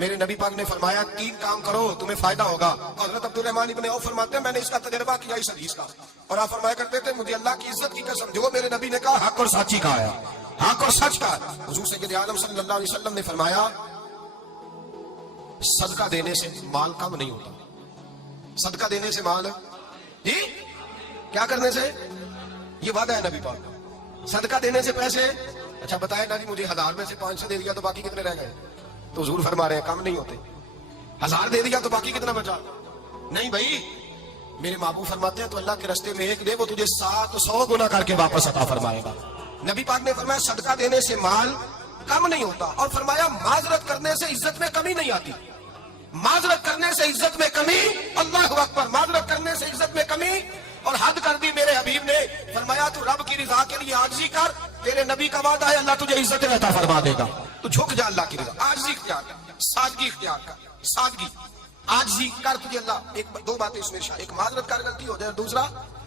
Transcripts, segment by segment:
میرے نبی پاک نے فرمایا 3 کام کرو تمہیں فائدہ ہوگا. حضرت عبدالرحمن ابن عوف فرماتے ہیں میں نے اس کا تجربہ کیا اس حدیث کا, اور آپ فرمایا کرتے تھے مجھے اللہ کی عزت کی قسم جو میرے نبی نے کہا حق اور سچی کہا ہے, حق اور سچ کا. حضور سید عالم صلی اللہ علیہ وسلم نے فرمایا صدقہ دینے سے مال کم نہیں ہوتا. صدقہ دینے سے مال جی کیا کرنے سے, یہ وعدہ ہے نبی پاک. صدقہ دینے سے پیسے, اچھا بتائے نا جی مجھے 1000 میں سے 500 دے دیا تو باقی کتنے رہ گئے؟ تو حضور فرما رہے ہیں کم نہیں ہوتے. 1000 دے دیا تو باقی کتنا بچا؟ نہیں بھائی, میرے محبوب فرماتے ہیں تو اللہ کے راستے میں 1 دے وہ تجھے 700 گنا کر کے واپس عطا فرمائے گا. نبی پاک نے فرمایا صدقہ دینے سے مال کم نہیں ہوتا, اور فرمایا معذرت کرنے سے عزت میں کمی نہیں آتی. معذرت کرنے سے عزت میں کمی, اللہ اکبر, معذرت کرنے سے عزت میں کمی. اور حد کر دی میرے حبیب نے, فرمایا تو رب کی رضا کے لیے عاجزی کر, تیرے نبی کا وعدہ ہے اللہ تجھے عزت عطا فرما دے گا. تو جھک جا اللہ کی رضا, عاجزی اختیار کر, سادگی اختیار کر, سادگی عاجزی کر, تجھے اللہ 2 باتیں اس میں شاہ, ایک معذرت کر غلطی ہو جائے, دوسرا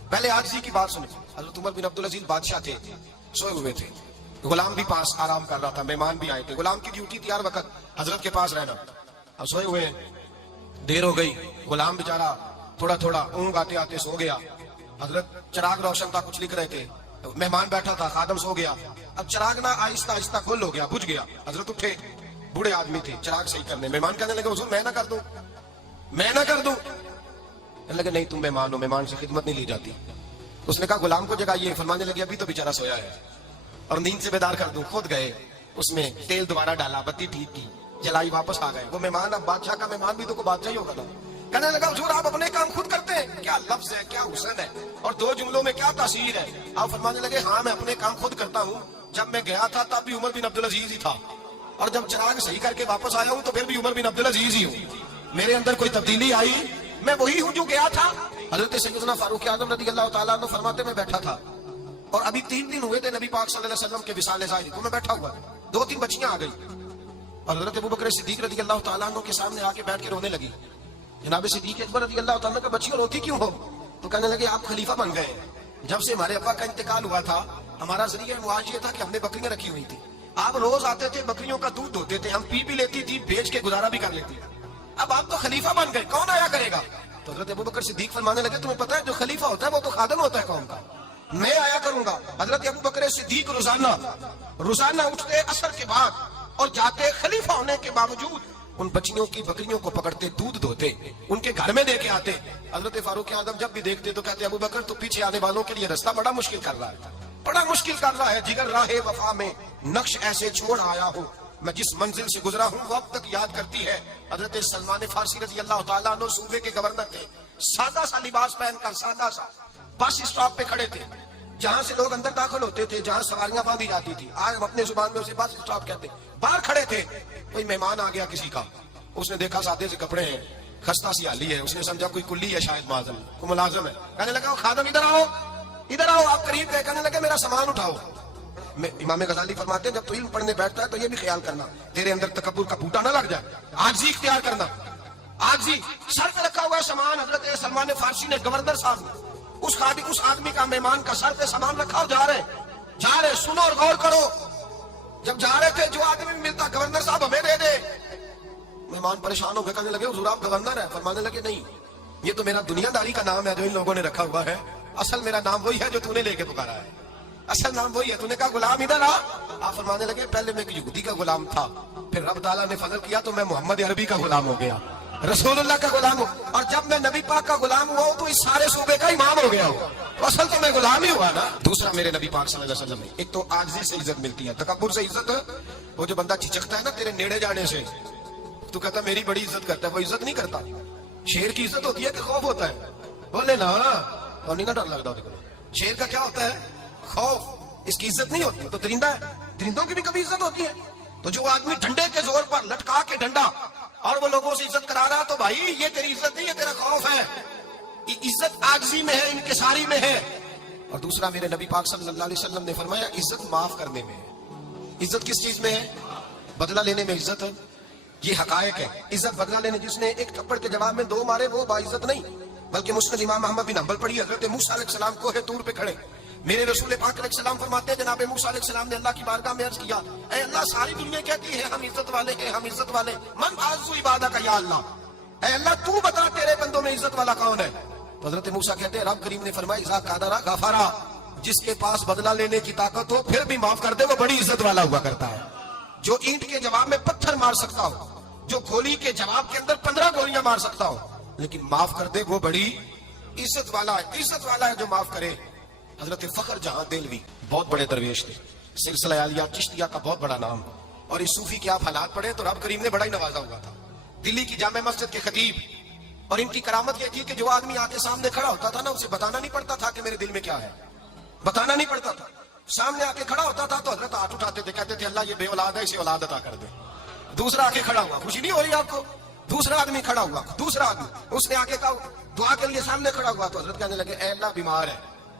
پہلے عاجزی کی بات سنیں. حضرت عمر بن عبدالعزیز بادشاہ تھے, سوئے ہوئے تھے, غلام بھی پاس آرام کر رہا تھا, مہمان بھی آئے تھے. غلام کی ڈیوٹی تھی ہر وقت حضرت کے پاس رہنا. اب سوئے ہوئے, دیر ہو گئی, غلام بیچارہ تھوڑا تھوڑا اونگ آتے آتے سو گیا. حضرت چراغ روشن تھا, کچھ لکھ رہے تھے, مہمان بیٹھا تھا, خادم سو گیا. اب چراغ نہ آہستہ آہستہ کھل ہو گیا, بجھ گیا. حضرت اٹھے, بوڑھے آدمی تھے, چراغ صحیح کرنے. مہمان کہنے لگے حضور میں نہ کر دوں, میں نہ کر دوں. کہنے لگے نہیں تم مہمان ہو, مہمان سے خدمت نہیں لی جاتی. اس نے کہا غلام کو جگائیے. فرمانے لگے ابھی تو بیچارہ سویا ہے اور نیند سے بیدار کر دوں. خود گئے, اس میں تیل دوبارہ ڈالا, بتی ٹھیک کی, جلائی, واپس آ گئے. وہ مہمان, اب بادشاہ کا مہمان بھی تو کوئی بادشاہ ہی ہوگا نا. کہنے لگا حضور آپ اپنے کام خود کرتے ہیں, کیا لفظ ہے, کیا حسن ہے, اور 2 جملوں میں کیا تاثیر ہے. آپ فرمانے لگے ہاں میں اپنے کام خود کرتا ہوں. جب میں گیا تھا تب بھی عمر بن عبدالعزیز ہی تھا, اور جب چراغ صحیح کر کے واپس آیا ہوں تو پھر بھی عمر بن عبدالعزیز ہی ہوں. میرے اندر کوئی تبدیلی آئی, میں وہی ہوں جو گیا تھا. حضرت سیدنا فاروق اعظم رضی اللہ تعالیٰ عنہ فرماتے میں بیٹھا تھا, اور ابھی 3 دن ہوئے تھے نبی پاک صلی اللہ علیہ وسلم کے وصال ظاہر کو. میں بیٹھا ہوا, 2-3 بچیاں آ گئی, اور حضرت ابوبکر صدیق رضی اللہ تعالیٰ عنہ کے سامنے آ کے بیٹھ کے رونے لگی. جناب صدیق اکبر رضی اللہ تعالیٰ کا بچیوں روتی کیوں ہو؟ تو کہنے لگے آپ خلیفہ بن گئے. جب سے ہمارے ابا کا انتقال ہوا تھا ہمارا ذریعہ معاش یہ تھا کہ ہم نے بکریاں رکھی ہوئی تھی. آپ روز آتے تھے, بکریوں کا دودھ دھوتے تھے, ہم پی بھی لیتی تھی, بیچ کے گزارا بھی کر لیتی. اب آپ تو خلیفہ بن گئے, کون آیا کرے گا؟ تو حضرت ابوبکر صدیق فرمانے لگے تمہیں پتہ ہے جو خلیفہ ہوتا ہے وہ تو خادم ہوتا ہے قوم کا, میں آیا کروں گا. حضرت ابوبکر صدیق روزانہ اٹھتے عصر کے بعد اور جاتے, خلیفہ ہونے کے باوجود ان بچیوں کی بکریوں کو پکڑتے, دودھ دھوتے, ان کے گھر میں دے کے آتے. حضرت فاروق اعظم جب بھی دیکھتے تو کہتے ابوبکر تو پیچھے آنے والوں کے لیے راستہ بڑا مشکل کر رہا ہے, بڑا مشکل کر رہا ہے. جگر راہ وفا میں نقش ایسے چھوڑ آیا ہوں, میں جس منزل سے گزرا ہوں وہ اب تک یاد کرتی ہے. حضرت سلمان فارسی رضی اللہ تعالیٰ عنہ صوبے کے گورنر تھے, سادہ سا لباس پہن کر, سادہ سا, بس اسٹاپ پہ کھڑے تھے, جہاں سے لوگ اندر داخل ہوتے تھے, جہاں سواریاں باندھی جاتی تھی, آج ہم اپنے زبان میں اسے بس اسٹاپ کہتے. باہر کھڑے تھے, کوئی مہمان آ گیا کسی کا, اس نے دیکھا سادے سے کپڑے ہیں, خستہ سی حالی ہے, اس نے سمجھا کوئی کلی ہے, شاید معظم کوئی ملازم ہے. کہنے لگا خادم ادھر آؤ, ادھر آؤ. آپ قریب گئے, کہنے لگے میرا سامان اٹھاؤ. امام غزالی فرماتے ہیں جب تو علم پڑھنے بیٹھتا ہے تو یہ بھی خیال کرنا تیرے اندر تکبر کا بوٹا نہ لگ جائے, عاجزی اختیار کرنا, عاجزی. سر پہ رکھا ہوا ہے سامان, حضرت سلمان فارسی نے, گورنر صاحب, اس آدمی کا, مہمان کا سر پہ سامان رکھا ہو, جا رہے, سنو اور غور کرو. جب جا رہے تھے جو آدمی ملتا, گورنر صاحب ہمیں دے دے. مہمان پریشان ہو گئے, کہنے لگے حضور آپ گورنر ہیں؟ فرمانے لگے نہیں, یہ تو میرا دنیا داری کا نام ہے جو ان لوگوں نے رکھا ہوا ہے, اصل میرا نام وہی ہے جو تو نے لے کے پکارا ہے, اصل نام وہی ہے. تو نے کہا غلام ادھر آ. آپ فرمانے لگے پہلے میں ایک یہودی کا غلام تھا, پھر رب تعالیٰ نے فضل کیا تو میں محمد عربی کا غلام ہو گیا, رسول اللہ کا غلام ہوں, اور جب میں نبی پاک کا غلام ہوا ہوں تو اس سارے صوبے کا امام ہو گیا ہوں, تو اصل تو میں غلام ہی ہوا نا. دوسرا میرے نبی پاک صلی اللہ علیہ وسلم نے, ایک تو عاجزی سے عزت ملتی ہے, تکبر سے عزت, وہ جو بندہ چچکتا ہے نا تیرے نیڑے جانے سے, تو کہتا میری بڑی عزت کرتا ہے, وہ عزت نہیں کرتا. شیر کی عزت ہوتی ہے کہ خوف ہوتا ہے؟ بولے نا, اور نہیں نا ڈر لگتا. شیر کا کیا ہوتا ہے؟ خوف. اس کی عزت نہیں ہوتی. تو درندہ ہے, درندوں کی بھی کبھی عزت ہوتی ہے. تو جو آدمی ڈنڈے کے زور پر لٹکا کے ڈنڈا اور وہ لوگوں سے عزت کرا رہا, تو بھائی یہ تیری عزت نہیں, یہ تیرا خوف ہے. عزت عاجزی میں ہے, انکساری میں ہے. اور دوسرا میرے نبی پاک صلی اللہ علیہ وسلم نے فرمایا عزت معاف کرنے میں ہے. عزت کس چیز میں ہے؟ بدلہ لینے میں عزت ہے. یہ حقائق ہے. عزت بدلہ لینے, جس نے ایک تھپڑ کے جواب میں 2 مارے وہ باعزت نہیں, بلکہ مسند امام احمد بن حنبل پڑھی. حضرت موسیٰ علیہ السلام کوہ طور پہ کھڑے, میرے رسول پاک علیہ السلام فرماتے ہیں جناب موسیٰ علیہ السلام نے اللہ کی بارگاہ میں عرض کیا، اے اللہ ساری دنیا کہتی ہے ہم عزت والے ہیں، ہم عزت والے، من اعز عبادک یا اللہ، اے اللہ تو بتا تیرے بندوں میں عزت والا کون ہے؟ تو حضرت موسیٰ کہتے ہیں رب کریم نے فرمایا اذا قدر غفرا، جس کے پاس بدلہ لینے کی طاقت ہو پھر بھی معاف کر دے وہ بڑی عزت والا ہوا کرتا ہے۔ جو اینٹ کے جواب میں پتھر مار سکتا ہو، جو گولی کے جواب کے اندر 15 گولیاں مار سکتا ہو لیکن معاف کر دے وہ بڑی عزت والا ہے، عزت والا ہے جو معاف کرے۔ حضرت فخر جہاں دہلوی بہت بڑے درویش تھے، سلسلہ عالیہ چشتیہ کا بہت بڑا نام، اور اس صوفی کے آپ حالات پڑھیں تو رب کریم نے بڑا ہی نوازا ہوا تھا۔ دلی کی جامع مسجد کے خطیب، اور ان کی کرامت یہ تھی کہ جو آدمی آ کے سامنے کھڑا ہوتا تھا نا اسے بتانا نہیں پڑتا تھا کہ میرے دل میں کیا ہے، بتانا نہیں پڑتا تھا، سامنے آ کے کھڑا ہوتا تھا تو حضرت ہاتھ اٹھاتے تھے، کہتے تھے اللہ یہ بے اولاد ہے اسے اولاد عطا کر دے۔ دوسرا آ کے کھڑا ہوا، خوشی نہیں ہو رہی آپ کو؟ دوسرا آدمی کھڑا ہوا، دوسرا آدمی اس نے آ کے کہا دعا کے لیے سامنے کھڑا ہوا تو حضرت کہنے لگے اے اللہ بیمار ہے،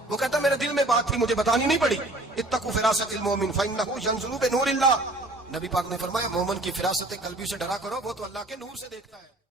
وہ کہتا میرے دل میں بات تھی مجھے بتانی نہیں پڑی، اتقوا فراست المؤمن فانه ينظر بنور اللہ، نبی پاک نے فرمایا مومن کی فراست قلبی سے ڈرا کرو وہ تو اللہ کے نور سے دیکھتا ہے۔